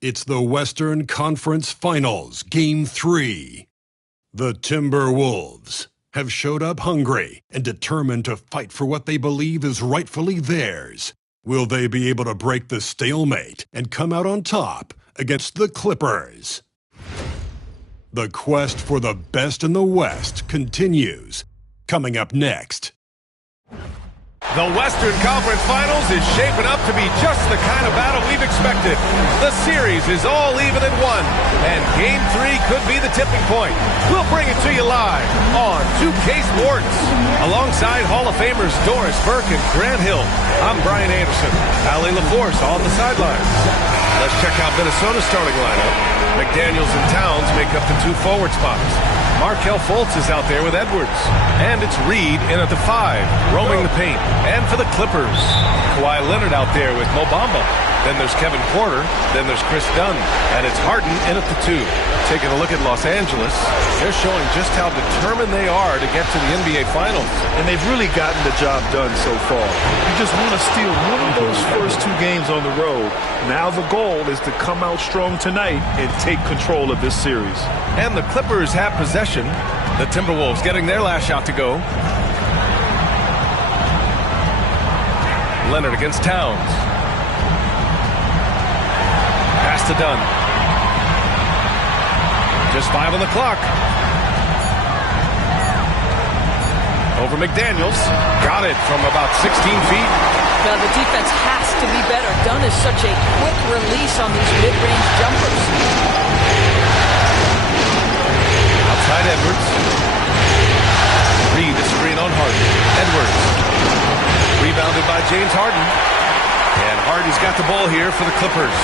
It's the Western Conference Finals, Game 3. The Timberwolves have showed up hungry and determined to fight for what they believe is rightfully theirs. Will they be able to break the stalemate and come out on top against the Clippers? The quest for the best in the West continues. Coming up next. The Western Conference Finals is shaping up to be just the kind of battle we've expected. The series is all even at 1, and Game 3 could be the tipping point. We'll bring it to you live on 2K Sports. Alongside Hall of Famers Doris Burke and Grant Hill, I'm Brian Anderson. Allie LaForce on the sidelines. Let's check out Minnesota's starting lineup. McDaniels and Towns make up the 2 forward spots. Markelle Fultz is out there with Edwards. And it's Reed in at the 5, roaming the paint. And for the Clippers, Kawhi Leonard out there with Mo Bamba. Then there's Kevin Porter. Then there's Chris Dunn. And it's Harden in at the 2. Taking a look at Los Angeles, they're showing just how determined they are to get to the NBA Finals. And they've really gotten the job done so far. You just want to steal one of those first 2 games on the road. Now the goal is to come out strong tonight and take control of this series. And the Clippers have possession. The Timberwolves getting their last shot to go. Leonard against Towns. Pass to Dunn. Just 5 on the clock. Over McDaniels. Got it from about 16 feet. Now the defense has to be better. Dunn is such a quick release on these mid-range jumpers. Outside Edwards. Reed the screen on Harden. Edwards. Rebounded by James Harden. And Harden's got the ball here for the Clippers.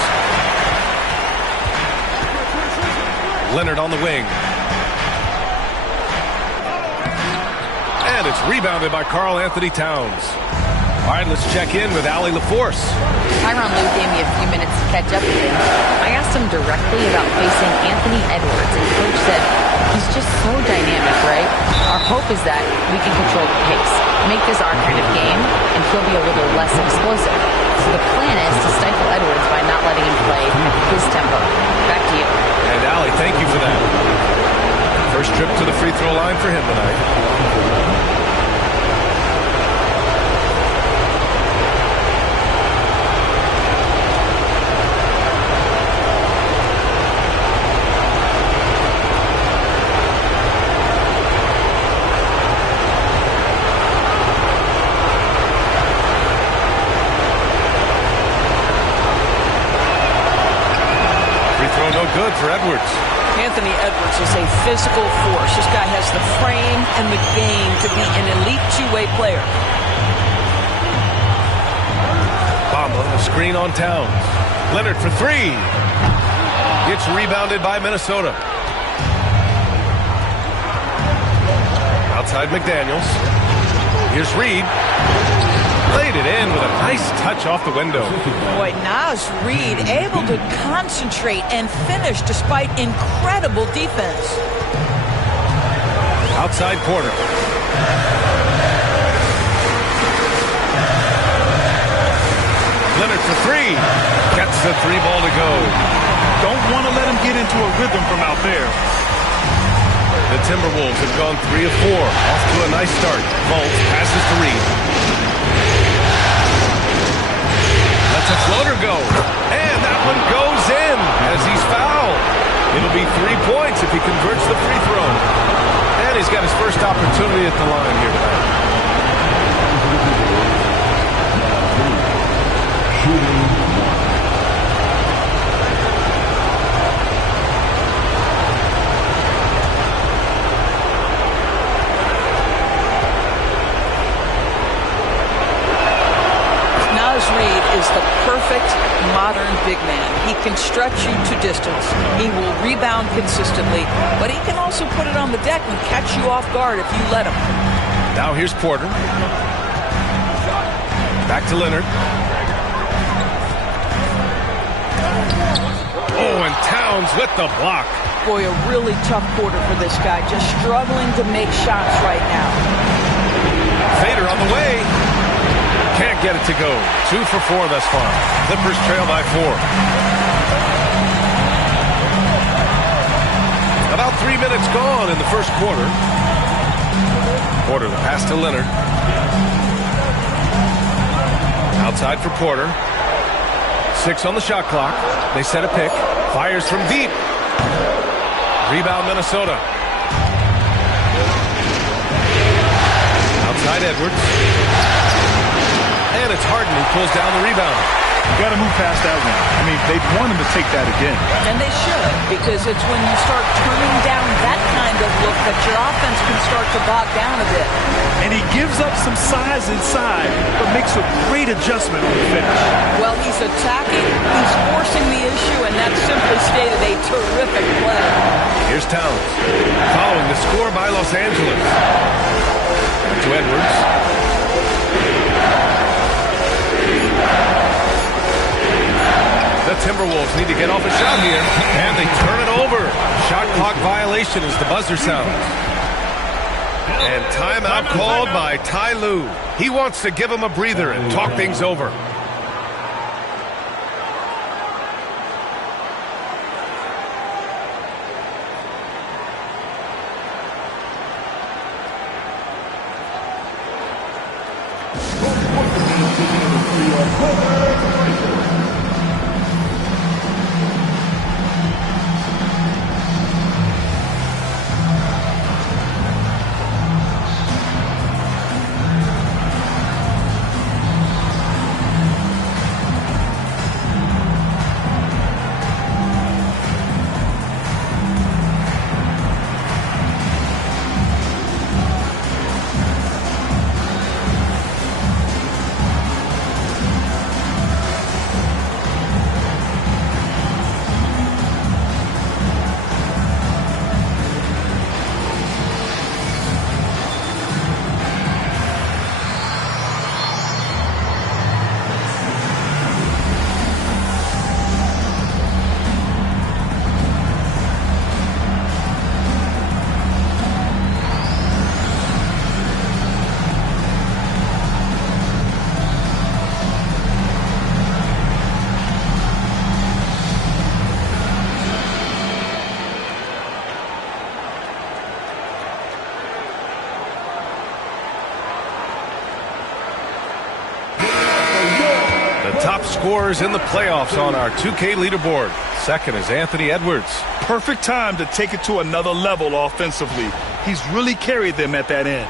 Leonard on the wing. And it's rebounded by Karl Anthony Towns. All right, let's check in with Allie LaForce. Tyronn Lue gave me a few minutes to catch up with him. I asked him directly about facing Anthony Edwards, and Coach said he's just so dynamic, right? Our hope is that we can control the pace, make this our kind of game, and he'll be a little less explosive. So the plan is to stifle Edwards by not letting him play his tempo. Back to you. And Allie, thank you for that. First trip to the free throw line for him tonight. Good for Edwards. Anthony Edwards is a physical force. This guy has the frame and the game to be an elite two-way player. Bamba, a screen on Towns. Leonard for 3. Gets rebounded by Minnesota. Outside McDaniels. Here's Reed. Laid it in with a nice touch off the window. Boy, Naz Reid able to concentrate and finish despite incredible defense. Outside Porter. Leonard for 3. Gets the 3 ball to go. Don't want to let him get into a rhythm from out there. The Timberwolves have gone 3 of 4. Off to a nice start. Fultz passes to Reed. Lets a floater go. And that one goes in as he's fouled. It'll be 3 points if he converts the free throw. And he's got his first opportunity at the line here tonight. Reed is the perfect modern big man. He can stretch you to distance. He will rebound consistently, but he can also put it on the deck and catch you off guard if you let him. Now here's Porter. Back to Leonard. Oh, and Towns with the block. Boy, a really tough quarter for this guy. Just struggling to make shots right now. Fader on the way. Can't get it to go. 2 for 4 thus far. Clippers trail by 4. About 3 minutes gone in the first quarter. Porter, the pass to Leonard. Outside for Porter. 6 on the shot clock. They set a pick. Fires from deep. Rebound Minnesota. Outside Edwards. And it's Harden who pulls down the rebound. You got to move past that one. I mean, they want him to take that again. And they should, because it's when you start turning down that kind of look that your offense can start to bog down a bit. And he gives up some size inside, but makes a great adjustment on the finish. Well, he's attacking, he's forcing the issue, and that's simply stated a terrific play. Here's Towns. Following the score by Los Angeles. To Edwards. The Timberwolves need to get off a shot here, and they turn it over. Shot clock violation as the buzzer sounds. And timeout called by Ty Lue. He wants to give him a breather and talk things over. Top scorers in the playoffs on our 2K leaderboard. Second is Anthony Edwards. Perfect time to take it to another level offensively. He's really carried them at that end.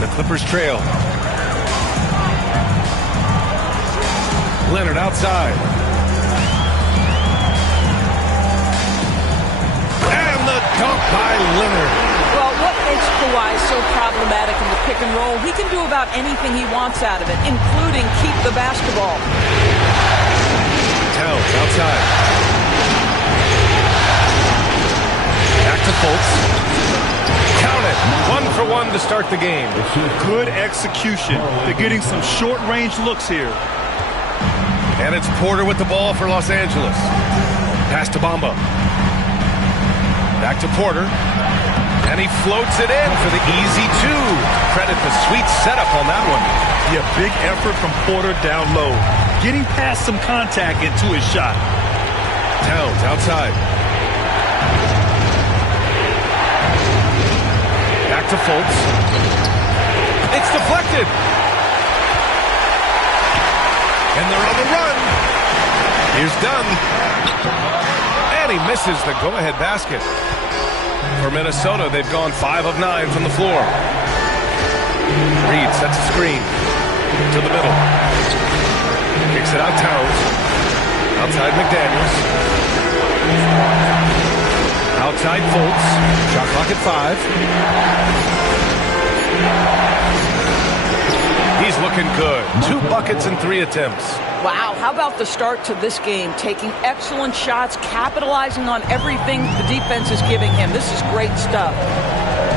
The Clippers trail. Leonard outside. Dunk by Leonard. Well, what makes Kawhi so problematic in the pick and roll? He can do about anything he wants out of it, including keep the basketball. Towns outside. Back to Fultz. Count it. 1 for 1 to start the game. Good execution. They're getting some short-range looks here. And it's Porter with the ball for Los Angeles. Pass to Bamba. Back to Porter. And he floats it in for the easy 2. Credit the sweet setup on that one. Yeah, big effort from Porter down low. Getting past some contact into his shot. Towns outside. Back to Fultz. It's deflected. And they're on the run. Here's Dunn. And he misses the go-ahead basket. For Minnesota, they've gone 5 of 9 from the floor. Reed sets a screen to the middle. Kicks it out Towns. Outside McDaniels. Outside Fultz. Shot clock at 5. He's looking good. 2 buckets and 3 attempts. Wow, how about the start to this game? Taking excellent shots, capitalizing on everything the defense is giving him. This is great stuff.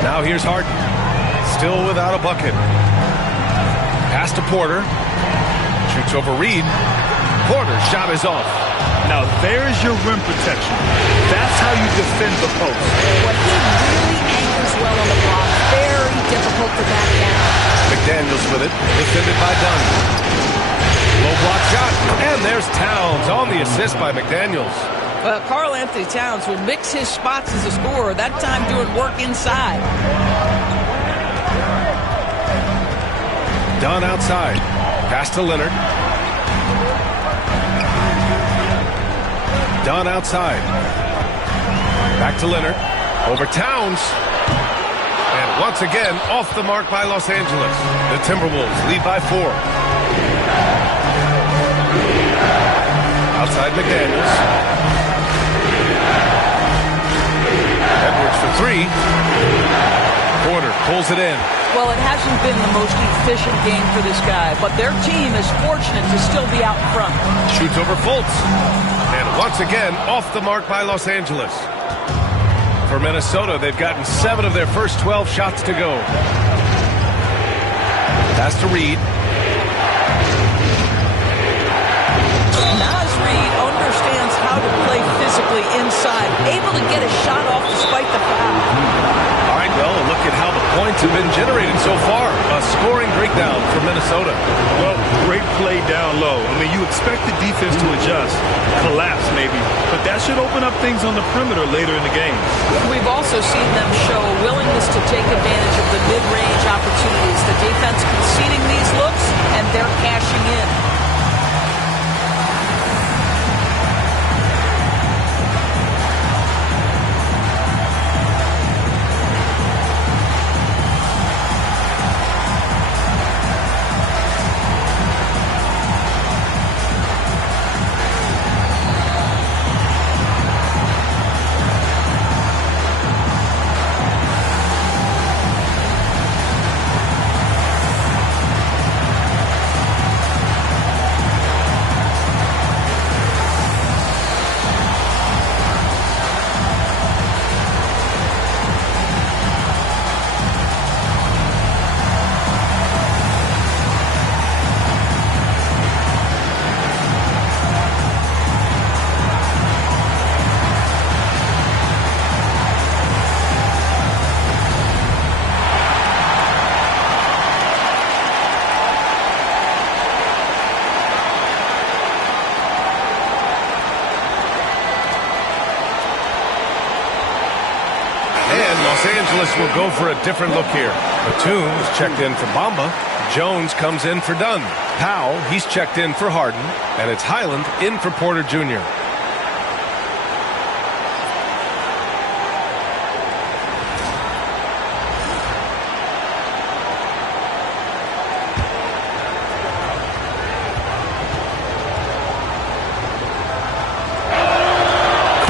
Now here's Harden. Still without a bucket. Pass to Porter. Shoots over Reed. Porter's shot is off. Now there's your rim protection. That's how you defend the post. What he really anchors well on the block. Very difficult to back down. McDaniels with it. Defended by Dunn. Low block shot. And there's Towns on the assist by McDaniels. Well, Karl Anthony Towns will mix his spots as a scorer, that time doing work inside. Dunn outside. Pass to Leonard. Dunn outside. Back to Leonard. Over Towns. And once again, off the mark by Los Angeles. The Timberwolves lead by 4. Outside McDaniels. Edwards for 3. Porter pulls it in. Well, it hasn't been the most efficient game for this guy, but their team is fortunate to still be out front. Shoots over Fultz. And once again, off the mark by Los Angeles. For Minnesota, they've gotten 7 of their first 12 shots to go. Pass to Reed. Naz Reed understands how to play physically inside, able to get a shot off despite the foul. All right, well, look at how the points have been generated so far. A scoring breakdown for Minnesota. Well, great play down low. I mean, you expect the defense to adjust, collapse maybe, but that should open up things on the perimeter later in the game. We've also seen them show a willingness to take advantage of the mid-range opportunities. The defense conceding these looks, and they're cashing in. Los Angeles will go for a different look here. Batum is checked in for Bamba. Jones comes in for Dunn. Powell, he's checked in for Harden. And it's Highland in for Porter Jr.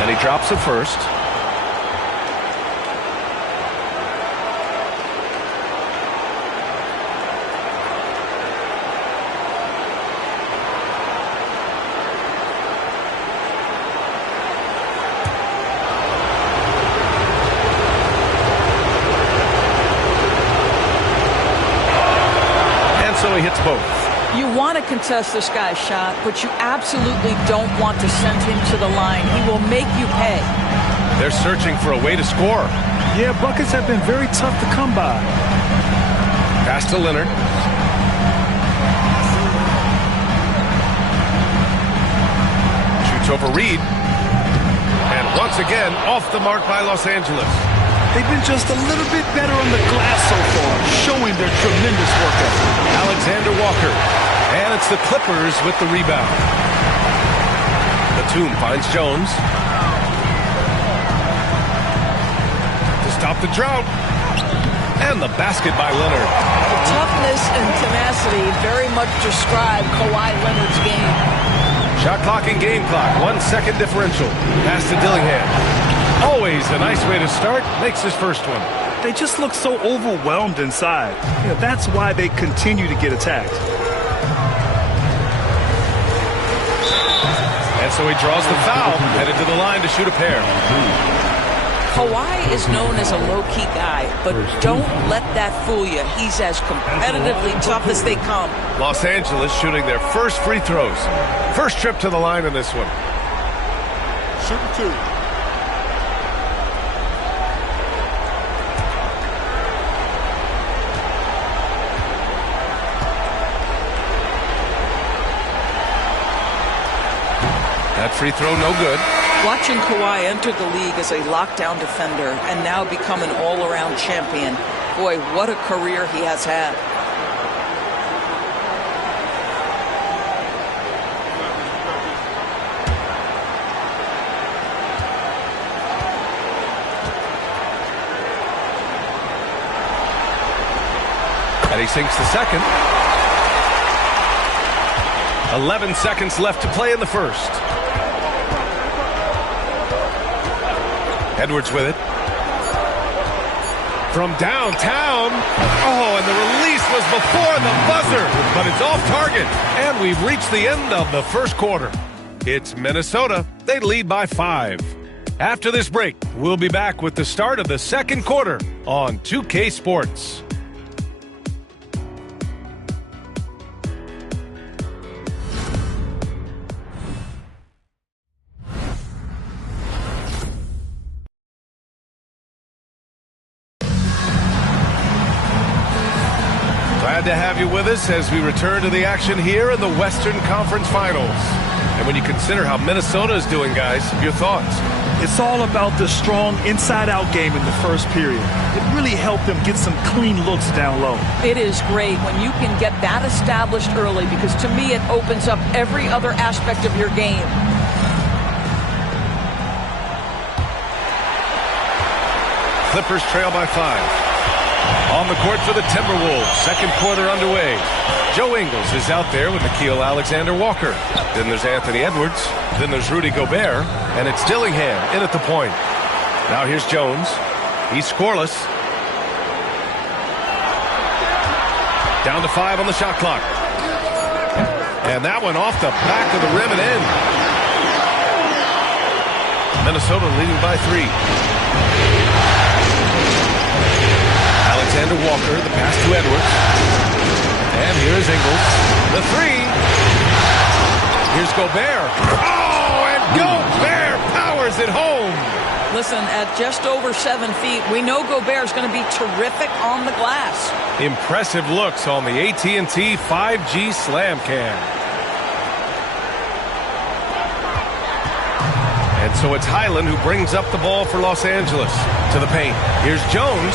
And he drops it first. So he hits both. You want to contest this guy's shot, but you absolutely don't want to send him to the line. He will make you pay. They're searching for a way to score. Yeah, buckets have been very tough to come by. Pass to Leonard. Shoots over Reed. And once again, off the mark by Los Angeles. They've been just a little bit better on the glass so far, showing their tremendous work ethic. Alexander Walker. And it's the Clippers with the rebound. Batum finds Jones. To stop the drought. And the basket by Leonard. The toughness and tenacity very much describe Kawhi Leonard's game. Shot clock and game clock. 1 second differential. Pass to Dillingham. Always a nice way to start. Makes his first one. They just look so overwhelmed inside. You know, that's why they continue to get attacked. And so he draws the foul, headed to the line to shoot a pair. Kawhi is known as a low-key guy, but don't let that fool you. He's as competitively tough as they come. Los Angeles shooting their first free throws. First trip to the line in this one. Shooting 2. That free throw no good. Watching Kawhi enter the league as a lockdown defender and now become an all-around champion. Boy, what a career he has had. And he sinks the second. 11 seconds left to play in the first. Edwards with it. From downtown. Oh, and the release was before the buzzer, but it's off target. And we've reached the end of the first quarter. It's Minnesota. They lead by 5. After this break, we'll be back with the start of the second quarter on 2K Sports. Glad to have you with us as we return to the action here in the Western Conference Finals. And when you consider how Minnesota is doing, guys, your thoughts? It's all about the strong inside-out game in the first period. It really helped them get some clean looks down low. It is great when you can get that established early because to me it opens up every other aspect of your game. Clippers trail by 5. On the court for the Timberwolves. Second quarter underway. Joe Ingles is out there with Nickeil Alexander-Walker. Then there's Anthony Edwards. Then there's Rudy Gobert. And it's Dillingham in at the point. Now here's Jones. He's scoreless. Down to 5 on the shot clock. And that one off the back of the rim and in. Minnesota leading by 3. Alexander Walker, the pass to Edwards. And here's Ingles. The 3. Here's Gobert. Oh, and Gobert powers it home. Listen, at just over 7 feet, we know Gobert is going to be terrific on the glass. Impressive looks on the AT&T 5G Slam Cam. And so it's Highland who brings up the ball for Los Angeles. To the paint. Here's Jones.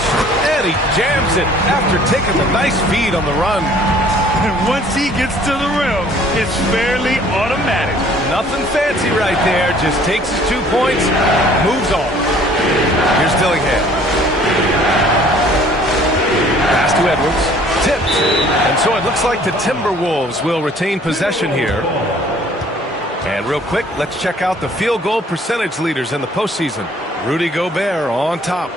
And he jams it after taking the nice feed on the run. And once he gets to the rim, it's fairly automatic. Nothing fancy right there. Just takes his 2 points, moves on. Here's Dillingham. Pass to Edwards. Tipped. And so it looks like the Timberwolves will retain possession here. And real quick, let's check out the field goal percentage leaders in the postseason. Rudy Gobert on top.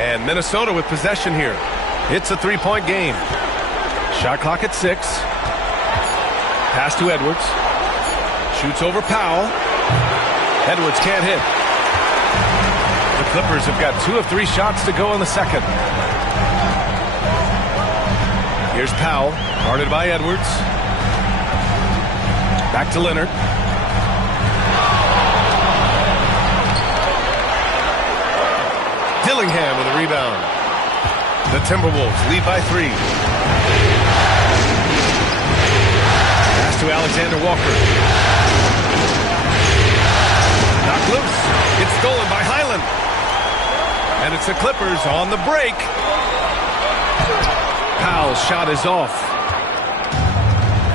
And Minnesota with possession here. It's a 3-point game. Shot clock at 6. Pass to Edwards. Shoots over Powell. Edwards can't hit. The Clippers have got 2 of 3 shots to go in the second. Here's Powell, guarded by Edwards. Back to Leonard. Dillingham with a rebound. The Timberwolves lead by 3. Pass to Alexander Walker. Knocked loose. It's stolen by Highland. And it's the Clippers on the break. Powell's shot is off.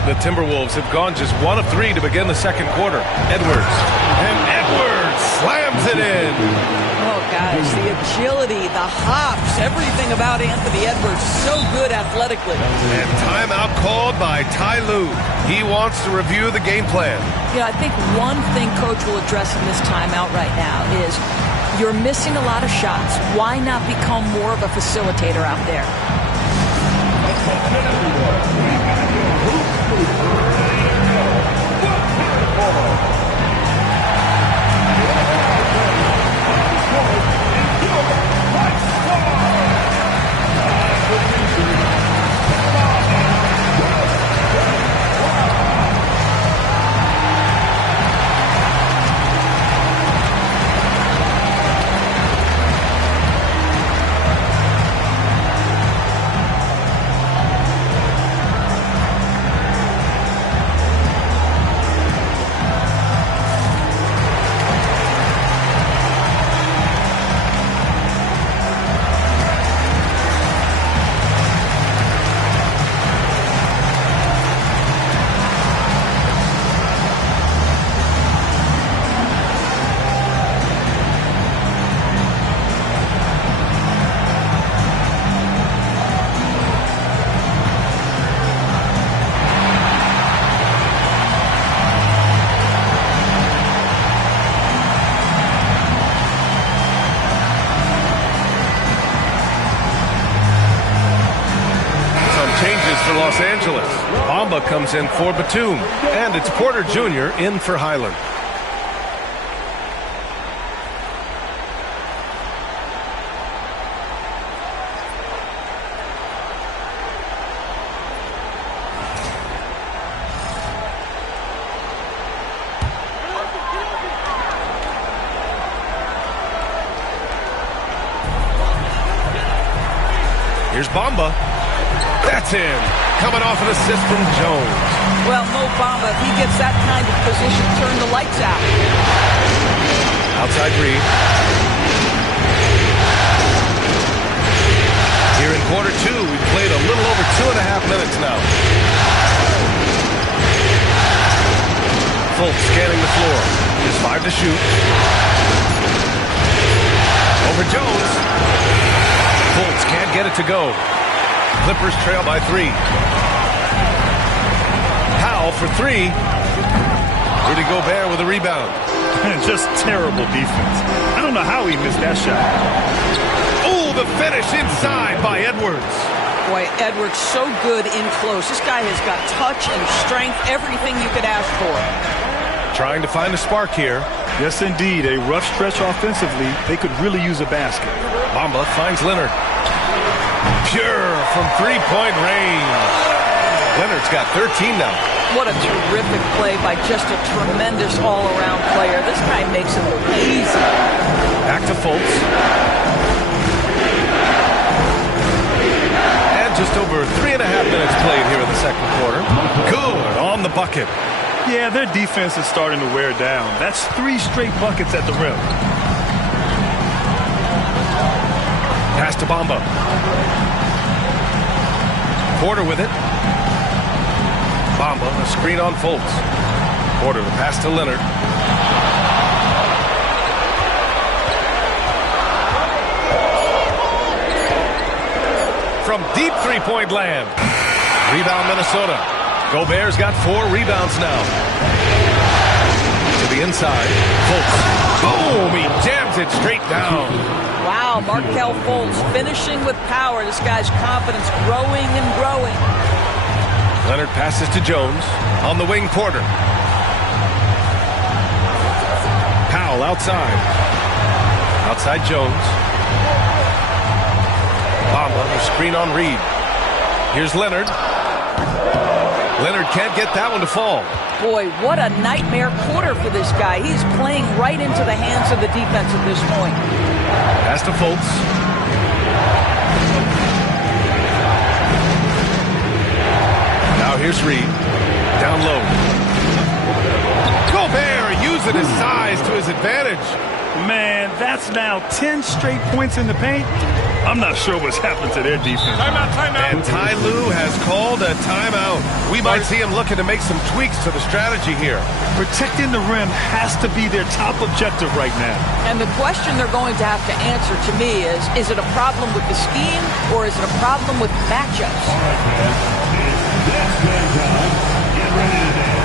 The Timberwolves have gone just 1 of 3 to begin the second quarter. Edwards. And Edwards slams it in. Oh, guys, the agility, the hops, everything about Anthony Edwards, so good athletically. And timeout called by Ty Lue. He wants to review the game plan. Yeah, I think one thing Coach will address in this timeout right now is you're missing a lot of shots. Why not become more of a facilitator out there? Los Angeles. Bamba comes in for Batum. And it's Porter Jr. in for Highland. Here's Bamba. That's in. Coming off an assist from Jones. Well, Mo Bamba, if he gets that kind of position, turn the lights out. Outside Reed. Here in quarter two, we've played a little over 2.5 minutes now. Fultz scanning the floor. There's 5 to shoot. Over Jones. Fultz can't get it to go. Clippers trail by 3. Powell for 3. Rudy Gobert with a rebound. Just terrible defense. I don't know how he missed that shot. Oh, the finish inside by Edwards. Boy, Edwards so good in close. This guy has got touch and strength, everything you could ask for. Trying to find a spark here. Yes, indeed. A rough stretch offensively. They could really use a basket. Bamba finds Leonard. Pure from three-point range. Leonard's got 13 now. What a terrific play by just a tremendous all-around player. This guy makes it look easy. Back to Fultz. And just over 3.5 minutes played here in the second quarter. Good on the bucket. Yeah, their defense is starting to wear down. That's 3 straight buckets at the rim. Pass to Bamba. Porter with it. Bamba, a screen on Fultz. Porter, the pass to Leonard. From deep three-point land. Rebound Minnesota. Gobert's got 4 rebounds now. To the inside. Fultz. Boom! He jams it straight down. Wow, Markelle Fultz finishing with power. This guy's confidence growing and growing. Leonard passes to Jones. On the wing, Porter. Powell outside. Outside Jones. Bamba, a screen on Reed. Here's Leonard. Leonard can't get that one to fall. Boy, what a nightmare quarter for this guy. He's playing right into the hands of the defense at this point. Pass to Fultz. Now here's Reed. Down low. Gobert using his size to his advantage. Man, that's now 10 straight points in the paint. I'm not sure what's happened to their defense. Timeout. And Ty Lue has called a timeout. We might see him looking to make some tweaks to the strategy here. Protecting the rim has to be their top objective right now. And the question they're going to have to answer to me is it a problem with the scheme or is it a problem with matchups? Get ready to dance.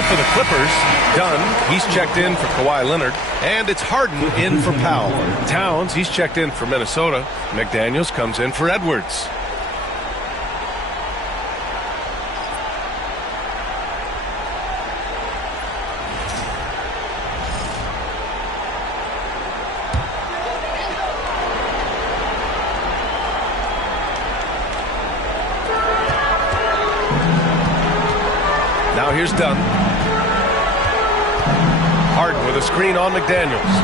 For the Clippers, Dunn, he's checked in for Kawhi Leonard, and it's Harden in for Powell. Towns, he's checked in for Minnesota. McDaniels comes in for Edwards. Now here's Dunn. Harden with a screen on McDaniels.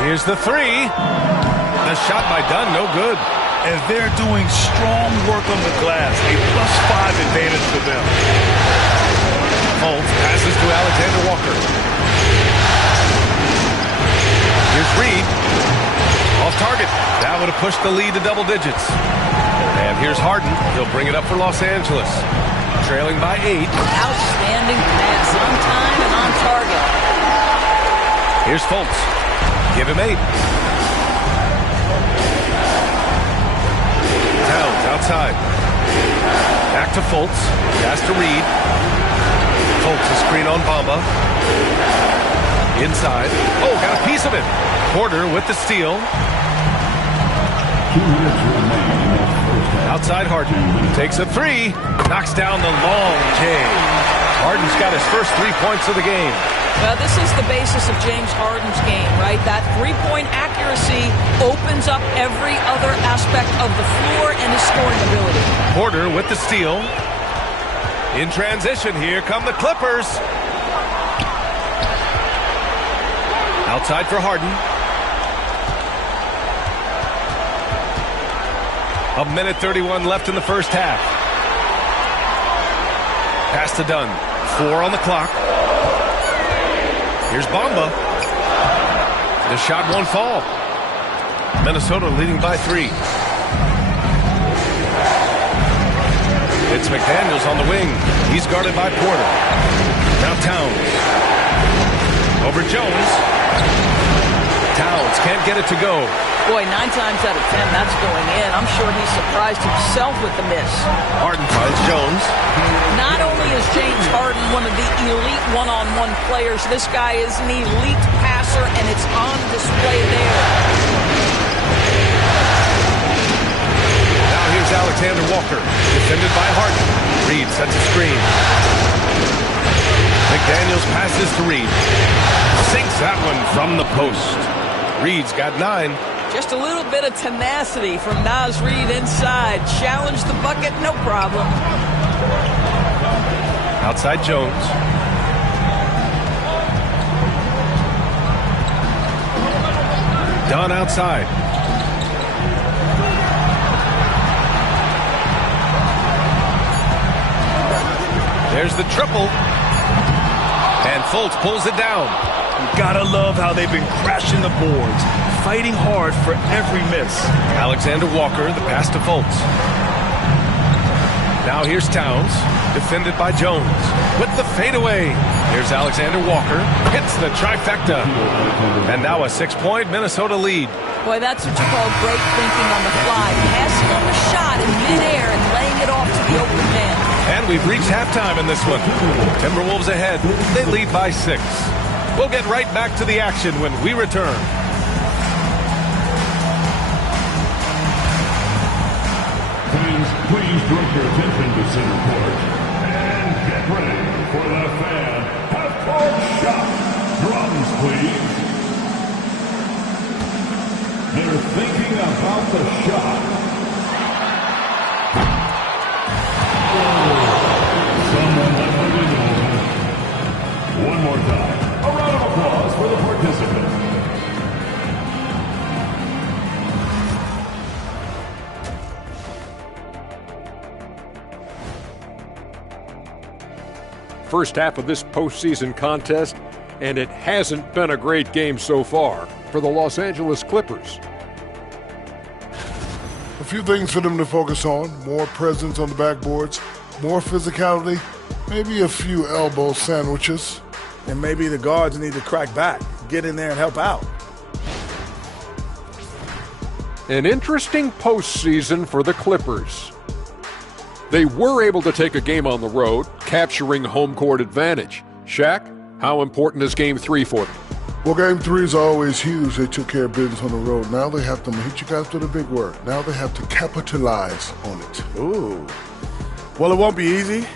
Here's the three. The shot by Dunn, no good. And they're doing strong work on the glass. A +5 advantage for them. Fultz passes to Alexander Walker. Here's Reed. Off target. That would have pushed the lead to double digits. And here's Harden. He'll bring it up for Los Angeles. Trailing by 8. Outstanding pass on time and on target. Here's Fultz. Give him 8. Towns outside. Back to Fultz. Pass to Reed. Fultz a screen on Bamba. Inside. Oh, got a piece of it. Porter with the steal. Outside Harden. Takes a three. Knocks down the long J. Harden's got his first 3 points of the game. Well, this is the basis of James Harden's game, right? That three-point accuracy opens up every other aspect of the floor and his scoring ability. Porter with the steal. In transition, here come the Clippers. Outside for Harden. 1:31 left in the first half. Pass to Dunn. 4 on the clock. Here's Bamba. The shot won't fall. Minnesota leading by 3. It's McDaniels on the wing. He's guarded by Porter. Now Towns. Over Jones. Towns can't get it to go. Boy, 9 times out of 10, that's going in. I'm sure he's surprised himself with the miss. Harden finds Jones. Not only is James Harden one of the elite one-on-one players, this guy is an elite passer, and it's on display there. Now here's Alexander Walker, defended by Harden. Reed sets a screen. McDaniels passes to Reed. Sinks that one from the post. Reed's got 9. Just a little bit of tenacity from Naz Reid inside. Challenge the bucket, no problem. Outside Jones. Dunn outside. There's the triple. And Fultz pulls it down. You gotta love how they've been crashing the boards, fighting hard for every miss. Alexander Walker, the pass to Fultz. Now here's Towns, defended by Jones. With the fadeaway. Here's Alexander Walker, hits the trifecta. And now a 6-point Minnesota lead. Boy, that's what you call great thinking on the fly. Passing on the shot in midair and laying it off to the open man. And we've reached halftime in this one. Timberwolves ahead. They lead by 6. We'll get right back to the action when we return. Fans, please direct your attention to center court and get ready for the fan half-court shot. Drums, please. They're thinking about the shot. Someone left the window open. One more time. A round of applause for the participant. First half of this postseason contest, and it hasn't been a great game so far for the Los Angeles Clippers. A few things for them to focus on: more presence on the backboards, more physicality, maybe a few elbow sandwiches. And maybe the guards need to crack back, get in there and help out. An interesting postseason for the Clippers. They were able to take a game on the road, capturing home court advantage. Shaq, how important is Game 3 for them? Well, Game 3 is always huge. They took care of business on the road. Now they have to, hit you guys with a big word, now they have to capitalize on it. Ooh. Well, it won't be easy,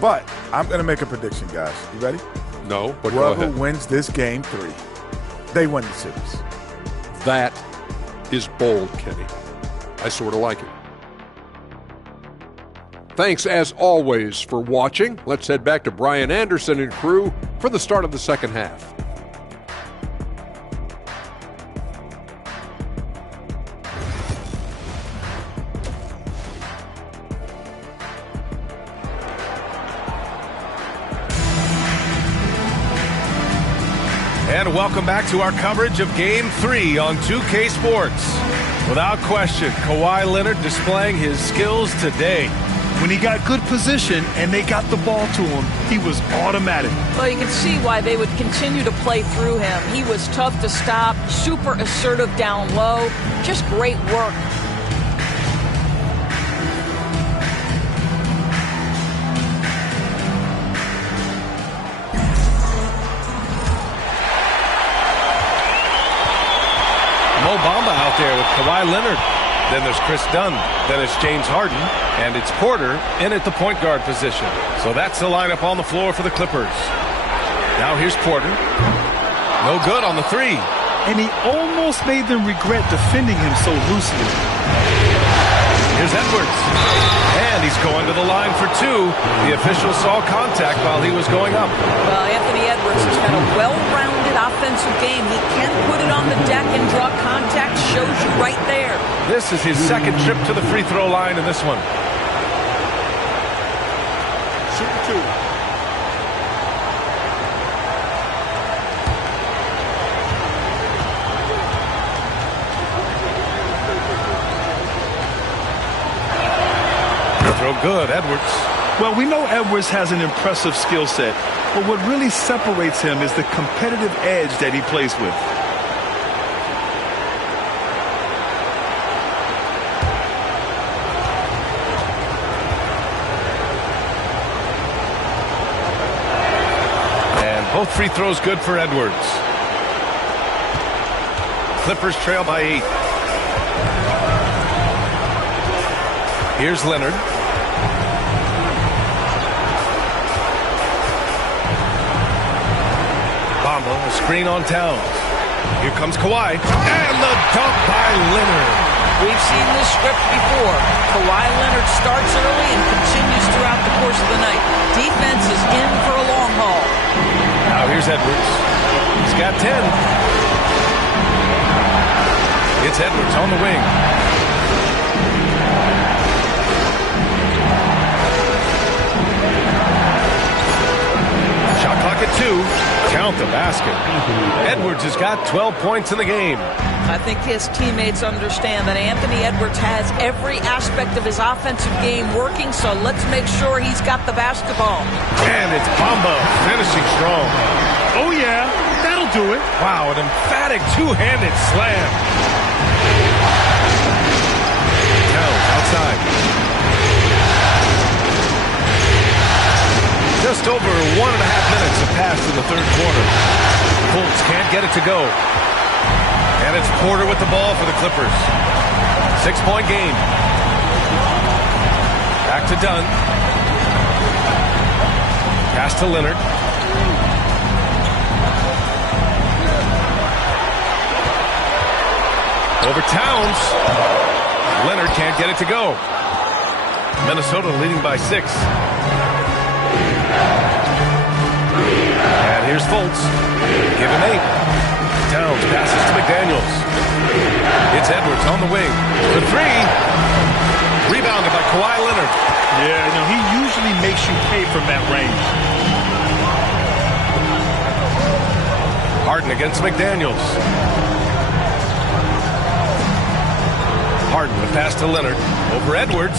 but I'm going to make a prediction, guys. You ready? No, but Whoever go ahead. wins this Game 3, they win the series. That is bold, Kenny. I sort of like it. Thanks, as always, for watching. Let's head back to Brian Anderson and crew for the start of the second half. And welcome back to our coverage of Game 3 on 2K Sports. Without question, Kawhi Leonard displaying his skills today. When he got good position and they got the ball to him, he was automatic. Well, you can see why they would continue to play through him. He was tough to stop, super assertive down low, just great work. Mo Bamba out there with Kawhi Leonard. Then there's Chris Dunn. Then it's James Harden. And it's Porter in at the point guard position. So that's the lineup on the floor for the Clippers. Now here's Porter. No good on the three. And he almost made them regret defending him so loosely. Here's Edwards. And he's going to the line for two. The official saw contact while he was going up. Well, Anthony Edwards has had a well-rounded offensive game. He can put it on the deck and draw contact. Shows you right there. This is his second trip to the free throw line in this one. Shooting two. Throw good, Edwards. Well, we know Edwards has an impressive skill set, but what really separates him is the competitive edge that he plays with. And both free throws good for Edwards. Clippers trail by 8. Here's Leonard. Bamba, a screen on Towns. Here comes Kawhi. And the dunk by Leonard. We've seen this script before. Kawhi Leonard starts early and continues throughout the course of the night. Defense is in for a long haul. Now here's Edwards. He's got 10. It's Edwards on the wing. Shot clock at 2. Count the basket. Edwards has got 12 points in the game. I think his teammates understand that Anthony Edwards has every aspect of his offensive game working, so let's make sure he's got the basketball. And it's Bamba finishing strong. Oh, yeah, that'll do it. Wow, an emphatic two-handed slam. Towns outside. Just over 1.5 minutes have passed in the third quarter. Fultz can't get it to go. And it's Porter with the ball for the Clippers. 6-point game. Back to Dunn. Pass to Leonard. Over Towns. Leonard can't get it to go. Minnesota leading by 6. And here's Fultz. Give him 8. Towns passes to McDaniels. It's Edwards on the wing. For 3. Rebounded by Kawhi Leonard. Yeah, he usually makes you pay from that range. Harden against McDaniels. Harden the pass to Leonard. Over Edwards.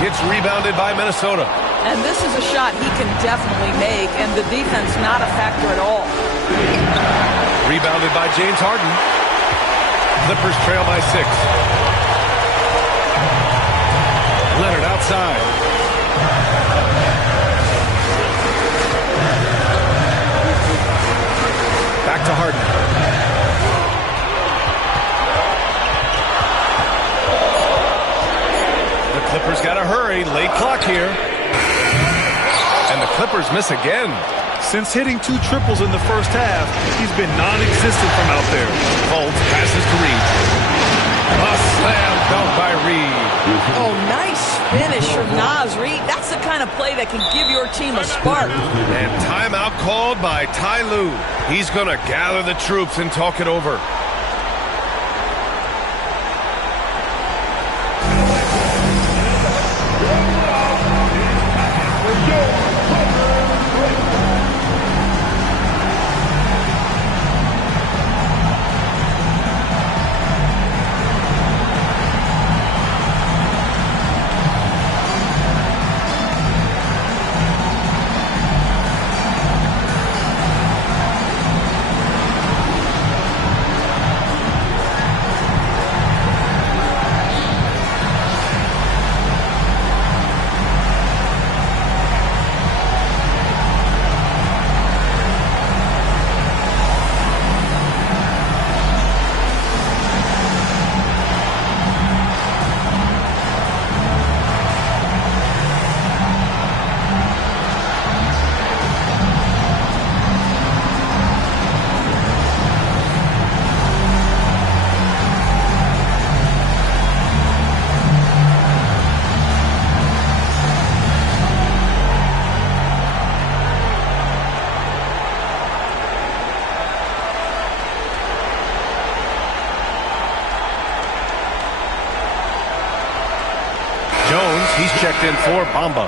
Gets rebounded by Minnesota. And this is a shot he can definitely make, and the defense not a factor at all. Rebounded by James Harden. Clippers trail by 6. Leonard outside. Back to Harden. The Clippers got to hurry. Late clock here. And the Clippers miss again. Since hitting 2 triples in the first half, he's been non-existent from out there. Fultz passes to Reed. A slam dunk by Reed. Oh, nice finish from Naz Reid. That's the kind of play that can give your team a spark. And timeout called by Ty Lue. He's going to gather the troops and talk it over. He's checked in for Bamba.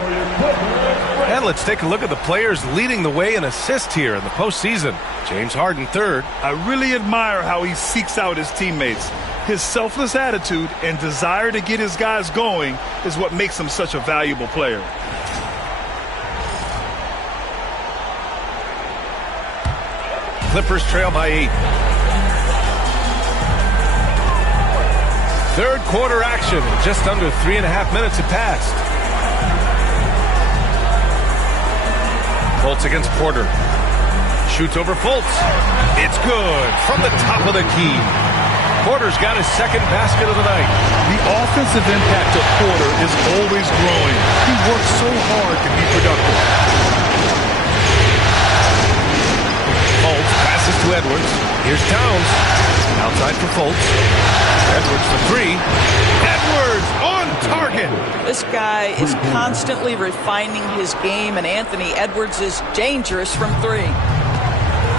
And let's take a look at the players leading the way in assists here in the postseason. James Harden third. I really admire how he seeks out his teammates. His selfless attitude and desire to get his guys going is what makes him such a valuable player. Clippers trail by 8. Third quarter action. Just under 3.5 minutes have passed. Fultz against Porter. Shoots over Fultz. It's good from the top of the key. Porter's got his second basket of the night. The offensive impact of Porter is always growing. He works so hard to be productive. Fultz passes to Edwards. Here's Towns. Outside for Fultz. Edwards for three. Edwards on target. This guy is constantly refining his game, and Anthony Edwards is dangerous from three.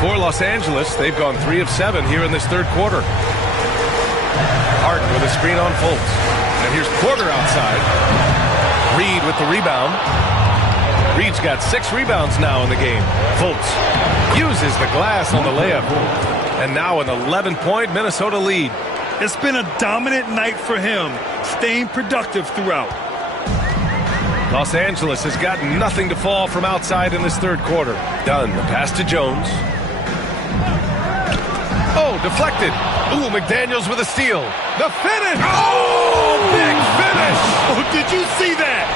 For Los Angeles, they've gone 3 of 7 here in this third quarter. Harden with a screen on Fultz. And here's Porter outside. Reed with the rebound. Reed's got 6 rebounds now in the game. Fultz uses the glass on the layup. And now an 11-point Minnesota lead. It's been a dominant night for him, staying productive throughout. Los Angeles has got nothing to fall from outside in this third quarter. Dunn, the pass to Jones. Oh, deflected. Ooh, McDaniels with a steal. The finish. Oh, big finish. Oh, did you see that?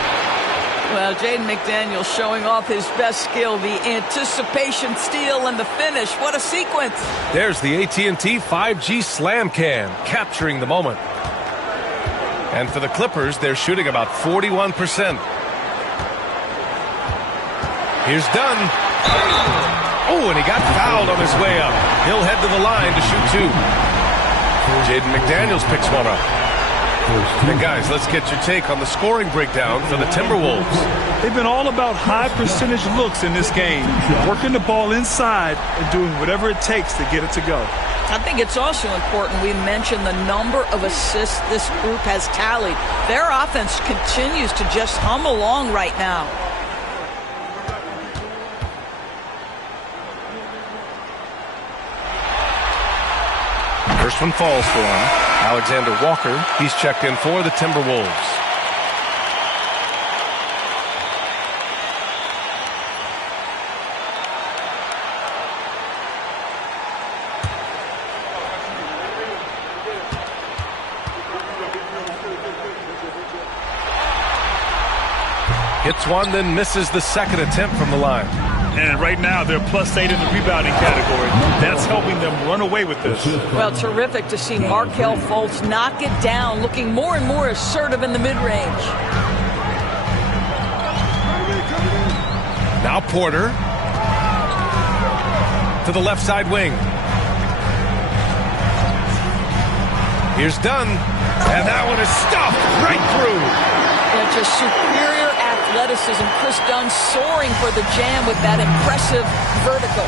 Well, Jaden McDaniels showing off his best skill, the anticipation steal and the finish. What a sequence. There's the AT&T 5G Slam Cam, capturing the moment. And for the Clippers, they're shooting about 41%. Here's Dunn. Oh, and he got fouled on his way up. He'll head to the line to shoot 2. Jaden McDaniels picks one up. And guys, let's get your take on the scoring breakdown for the Timberwolves. They've been all about high percentage looks in this game, working the ball inside and doing whatever it takes to get it to go. I think it's also important we mention the number of assists this group has tallied. Their offense continues to just hum along right now. First one falls for him. Alexander Walker, he's checked in for the Timberwolves. Hits one, then misses the second attempt from the line. And right now, they're +8 in the rebounding category. That's helping them run away with this. Well, terrific to see Markelle Fultz knock it down, looking more and more assertive in the mid-range. Now Porter to the left side wing. Here's Dunn, and that one is stuffed right through. Yeah, just superior athleticism. Chris Dunn soaring for the jam with that impressive vertical.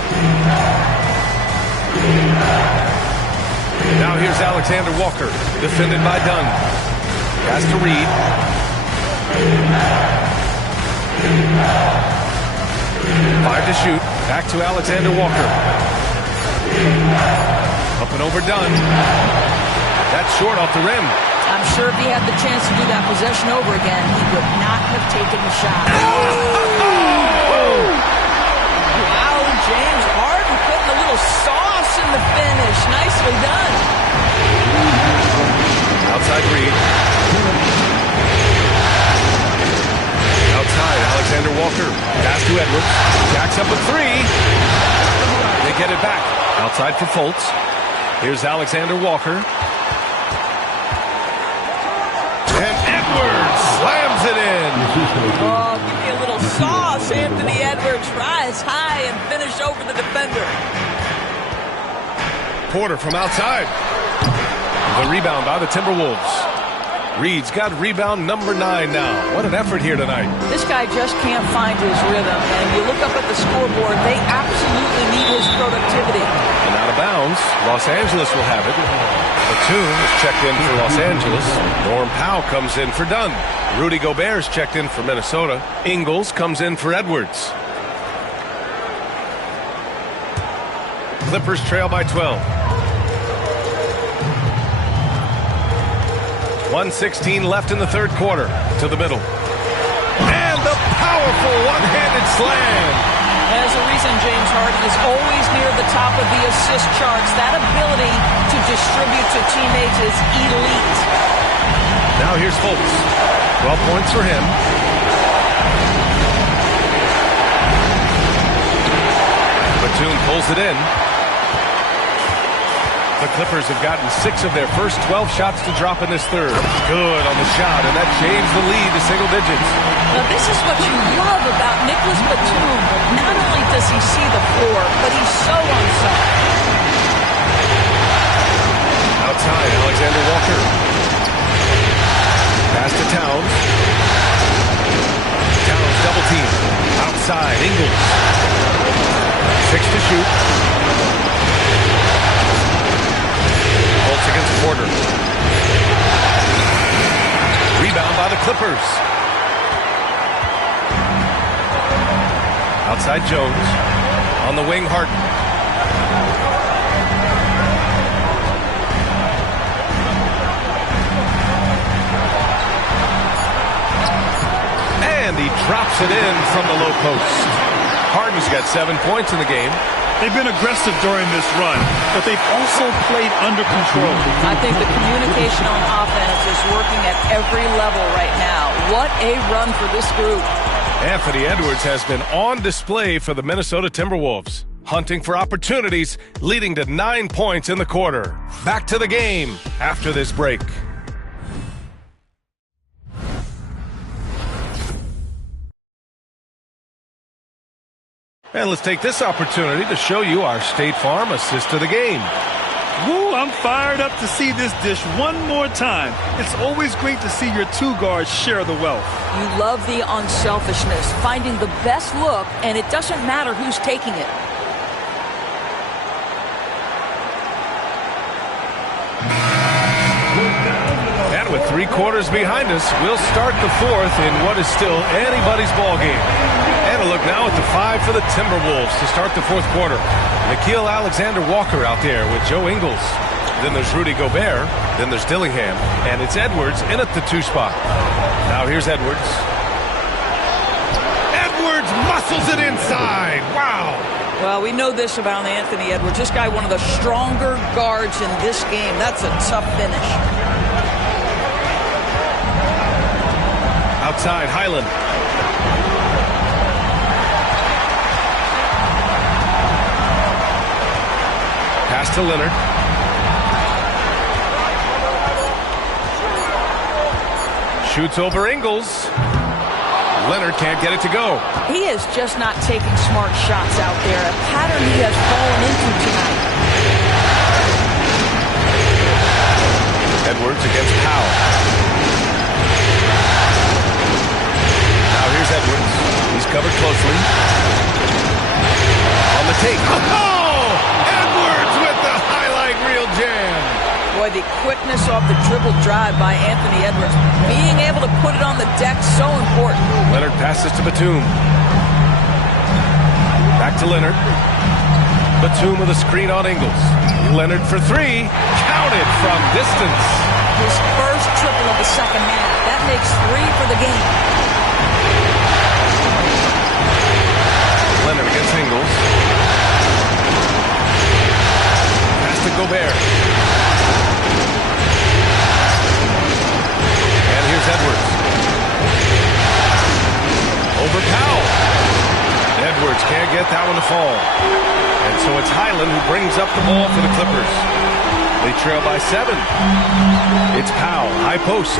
Now here's Alexander Walker, defended by Dunn. Pass to Reed. 5 to shoot. Back to Alexander Walker. Up and over Dunn. That's short off the rim. I'm sure if he had the chance to do that possession over again, he would not have taken the shot. Wow, James Harden putting a little sauce in the finish. Nicely done. Outside Reed. Outside, Alexander Walker. Pass to Edwards. Jacks up a 3. They get it back. Outside for Fultz. Here's Alexander Walker. And Edwards slams it in. Oh, give me a little sauce. Anthony Edwards rise high and finish over the defender. Porter from outside. The rebound by the Timberwolves. Reed's got rebound number 9 now. What an effort here tonight. This guy just can't find his rhythm. And you look up at the scoreboard, they absolutely need his productivity. And out of bounds, Los Angeles will have it. Batum is checked in for Los Angeles. Norm Powell comes in for Dunn. Rudy Gobert is checked in for Minnesota. Ingles comes in for Edwards. Clippers trail by 12. 1:16 left in the third quarter. To the middle. And the powerful one-handed slam. There's a reason James Harden is always near the top of the assist charts. That ability to distribute to teammates is elite. Now here's Fultz. 12 points for him. Batum pulls it in. The Clippers have gotten 6 of their first 12 shots to drop in this third. Good on the shot, and that shaves the lead to single digits. Now, this is what you love about Nicholas Batum. Not only does he see the floor, but he's so unselfish. Outside, Alexander Walker. Pass to Towns. Towns double team. Outside, Ingles. 6 to shoot. Fultz against Porter. Rebound by the Clippers. Outside Jones. On the wing, Harden. And he drops it in from the low post. Harden's got 7 points in the game. They've been aggressive during this run, but they've also played under control. I think the communication on offense is working at every level right now. What a run for this group. Anthony Edwards has been on display for the Minnesota Timberwolves, hunting for opportunities, leading to 9 points in the quarter. Back to the game after this break. And let's take this opportunity to show you our State Farm assist of the game. Woo, I'm fired up to see this dish one more time. It's always great to see your 2 guards share the wealth. You love the unselfishness, finding the best look, and it doesn't matter who's taking it. And with 3 quarters behind us, we'll start the 4th in what is still anybody's ball game. And a look now at the 5 for the Timberwolves to start the 4th quarter. Nickeil Alexander-Walker out there with Joe Ingles. Then there's Rudy Gobert. Then there's Dillingham. And it's Edwards in at the 2 spot. Now here's Edwards. Edwards muscles it inside. Wow. Well, we know this about Anthony Edwards. This guy, one of the stronger guards in this game. That's a tough finish. Outside, Highland. Pass to Leonard. Shoots over Ingles. Leonard can't get it to go. He is just not taking smart shots out there. A pattern he has fallen into tonight. Edwards against Powell. Edwards. Being able to put it on the deck, so important. Leonard passes to Batum. Back to Leonard. Batum with a screen on Ingles. Leonard for three. Counted from distance. His first triple of the second half. That makes 3 for the game. Leonard against Ingles. Pass to Gobert. And here's Edwards. Over Powell. Edwards can't get that one to fall. And so it's Highland who brings up the ball for the Clippers. They trail by 7. It's Powell, high post.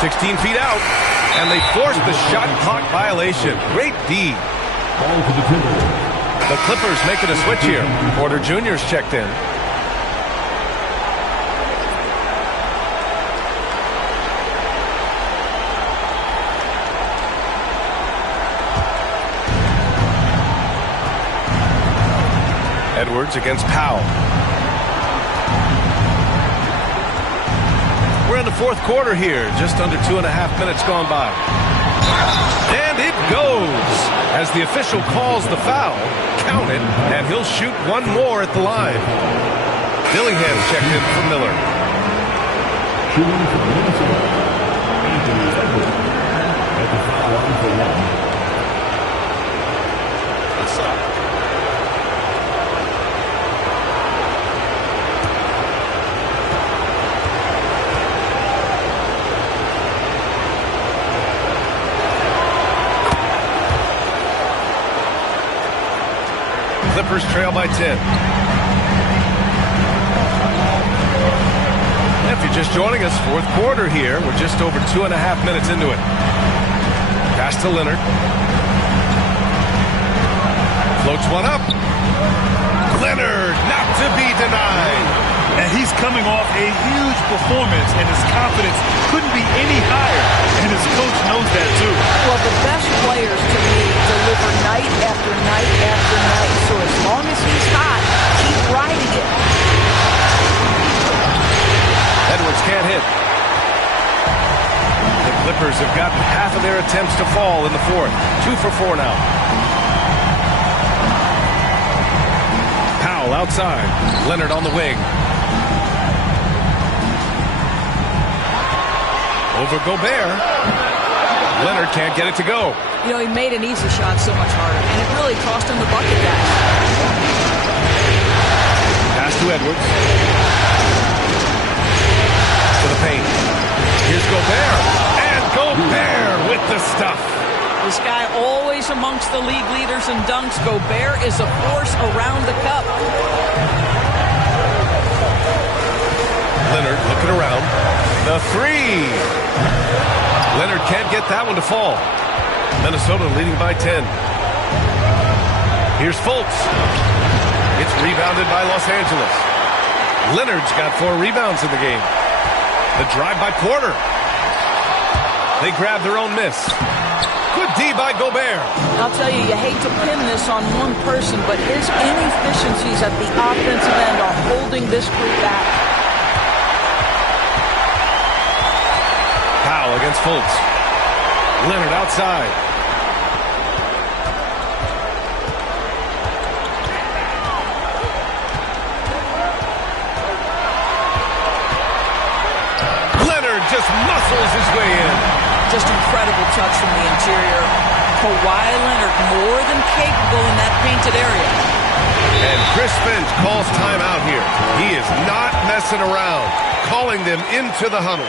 "16 feet out, and they forced the shot clock violation. Great D. Ball to the Timberwolves. The Clippers making a switch here. Porter Jr.'s checked in. Edwards against Powell. We're in the fourth quarter here. Just under 2.5 minutes gone by. And it goes as the official calls the foul. Count it, and he'll shoot one more at the line. Dillingham checked in for Miller. Shooting for Minnesota, Anthony Edwards at the foul line for 1. Clippers trail by 10. If you're just joining us, fourth quarter here. We're just over 2.5 minutes into it. Pass to Leonard. Floats one up. Leonard, not to be denied. And he's coming off a huge performance, and his confidence couldn't be any higher. And his coach knows that, too. Well, the best players, to me, deliver night after night after night. So as long as he's hot, keep riding it. Edwards can't hit. The Clippers have gotten half of their attempts to fall in the fourth. 2 for 4 now. Powell outside. Leonard on the wing. Over Gobert. Leonard can't get it to go. You know, he made an easy shot so much harder, and it really cost him the bucket, guys. Pass to Edwards. To the paint. Here's Gobert. And Gobert with the stuff. This guy always amongst the league leaders in dunks. Gobert is a force around the cup. Leonard looking around. The three. Leonard can't get that one to fall. Minnesota leading by 10. Here's Fultz. It's rebounded by Los Angeles. Leonard's got 4 rebounds in the game. The drive by Porter. They grab their own miss. Good D by Gobert. I'll tell you, you hate to pin this on one person, but his inefficiencies at the offensive end are holding this group back. Powell against Fultz. Leonard outside. Leonard just muscles his way in. Just incredible touch from the interior. Kawhi Leonard more than capable in that painted area. And Chris Finch calls timeout here. He is not messing around, calling them into the huddle.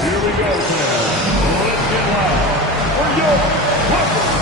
Here we go, fans. Let's get loud for your Clippers.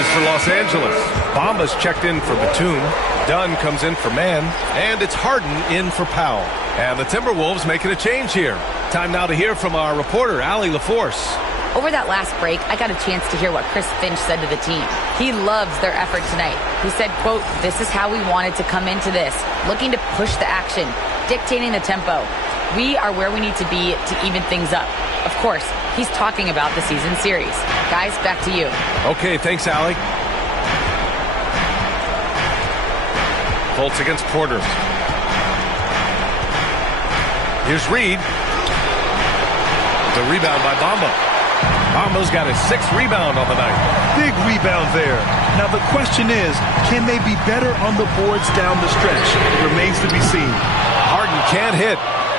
changes for Los Angeles. Bamba's checked in for Batum. Dunn comes in for Mann. And it's Harden in for Powell. And the Timberwolves making a change here. Time now to hear from our reporter, Allie LaForce. Over that last break, I got a chance to hear what Chris Finch said to the team. He loves their effort tonight. He said, quote, "This is how we wanted to come into this, looking to push the action, dictating the tempo. We are where we need to be to even things up." Of course, he's talking about the season series. Guys, back to you. Okay, thanks, Allie. Fultz against Porter. Here's Reed. The rebound by Bamba. Bamba's got his 6th rebound on the night. Big rebound there. Now the question is, can they be better on the boards down the stretch? It remains to be seen. Harden can't hit.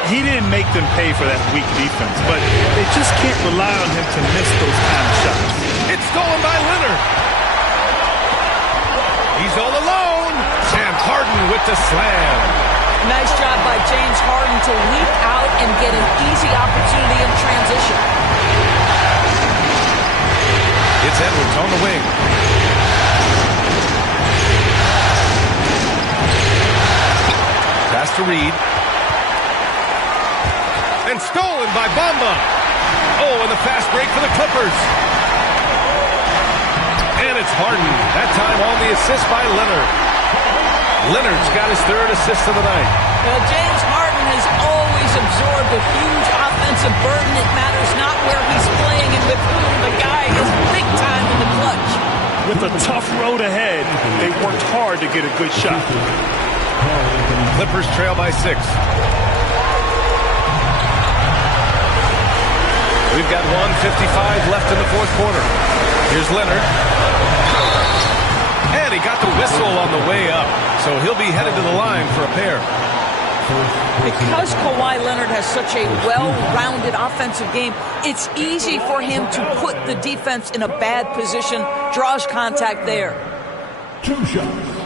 He didn't make them pay for that weak defense, but they just can't rely on him to miss those kind of shots. It's stolen by Leonard. He's all alone. And Harden with the slam. Nice job by James Harden to leap out and get an easy opportunity in transition. It's Edwards on the wing. Pass to Reed. And stolen by Bamba. Oh, and the fast break for the Clippers. And it's Harden. That time on the assist by Leonard. Leonard's got his 3rd assist of the night. Well, James Harden has always absorbed a huge offensive burden. It matters not where he's playing and with whom. The guy is big time in the clutch. With a tough road ahead, they worked hard to get a good shot. Clippers trail by 6. We've got 1:55 left in the 4th quarter. Here's Leonard. And he got the whistle on the way up. So he'll be headed to the line for a pair. Because Kawhi Leonard has such a well-rounded offensive game, it's easy for him to put the defense in a bad position, draws contact there. 2 shots.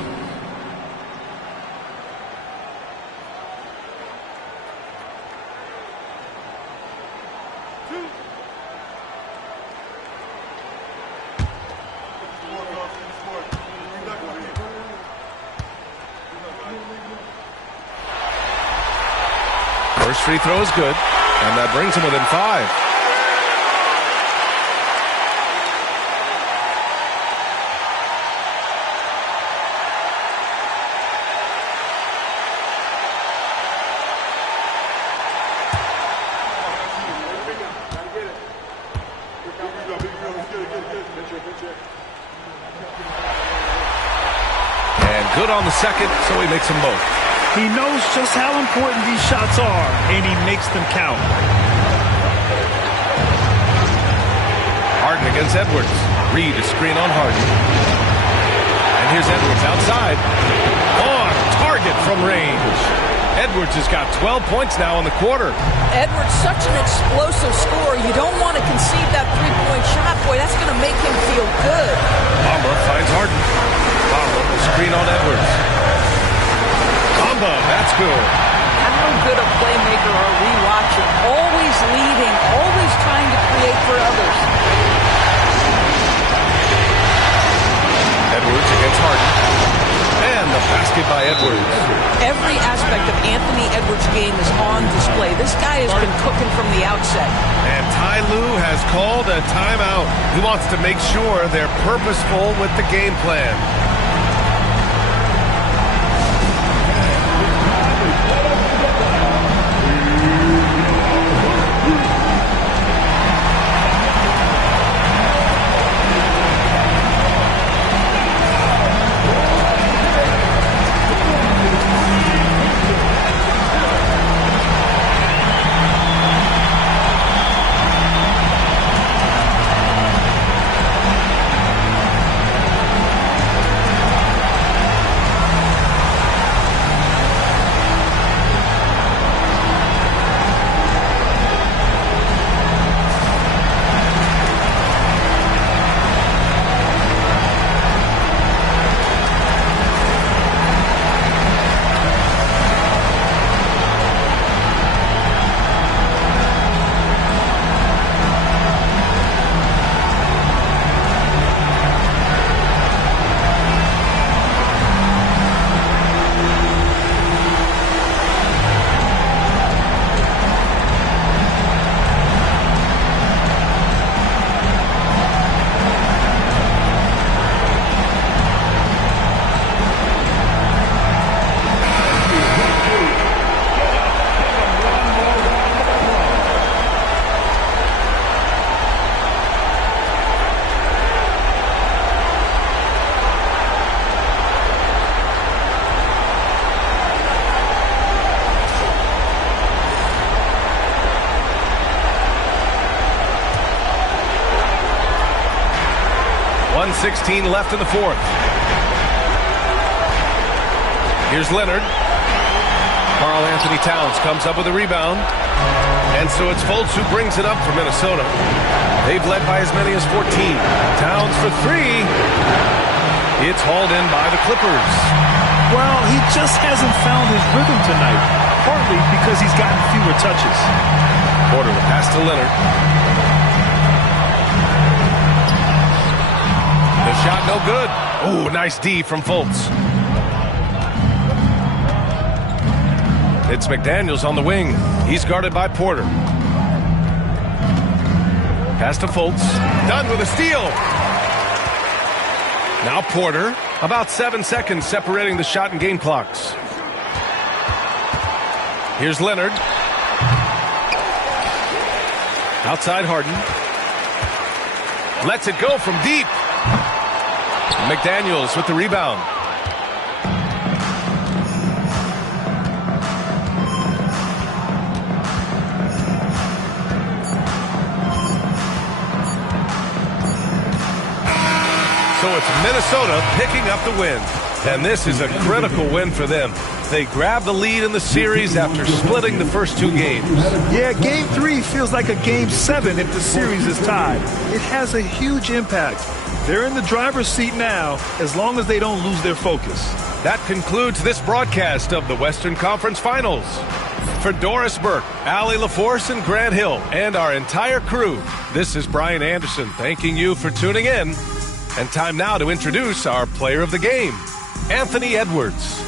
First free throw is good, and that brings him within 5. And good on the second, so he makes them both. He knows just how important these shots are, and he makes them count. Harden against Edwards. Reed a screen on Harden. And here's Edwards outside. On target from range. Edwards has got 12 points now in the quarter. Edwards, such an explosive scorer. You don't want to concede that three-point shot. Boy, that's going to make him feel good. Bamba finds Harden. Bamba a screen on Edwards. Bamba, that's good. How good a playmaker are we watching? Always leading, always trying to create for others. Edwards against Harden. And the basket by Edwards. Every aspect of Anthony Edwards' game is on display. This guy has been cooking from the outset. And Ty Lue has called a timeout. He wants to make sure they're purposeful with the game plan. 2:16 left in the fourth. Here's Leonard. Karl Anthony Towns comes up with a rebound. And so it's Fultz who brings it up for Minnesota. They've led by as many as 14. Towns for three. It's hauled in by the Clippers. Well, he just hasn't found his rhythm tonight, partly because he's gotten fewer touches. Porter the pass to Leonard. The shot no good. Oh, nice D from Fultz. It's McDaniels on the wing. He's guarded by Porter. Pass to Fultz. Done with a steal. Now Porter. About 7 seconds separating the shot and game clocks. Here's Leonard. Outside Harden. Lets it go from deep. McDaniels with the rebound. So it's Minnesota picking up the win. And this is a critical win for them. They grab the lead in the series after splitting the first two games. Yeah, Game 3 feels like a Game 7 if the series is tied. It has a huge impact. They're in the driver's seat now as long as they don't lose their focus. That concludes this broadcast of the Western Conference Finals. For Doris Burke, Allie LaForce, and Grant Hill, and our entire crew, this is Brian Anderson thanking you for tuning in. And time now to introduce our player of the game, Anthony Edwards.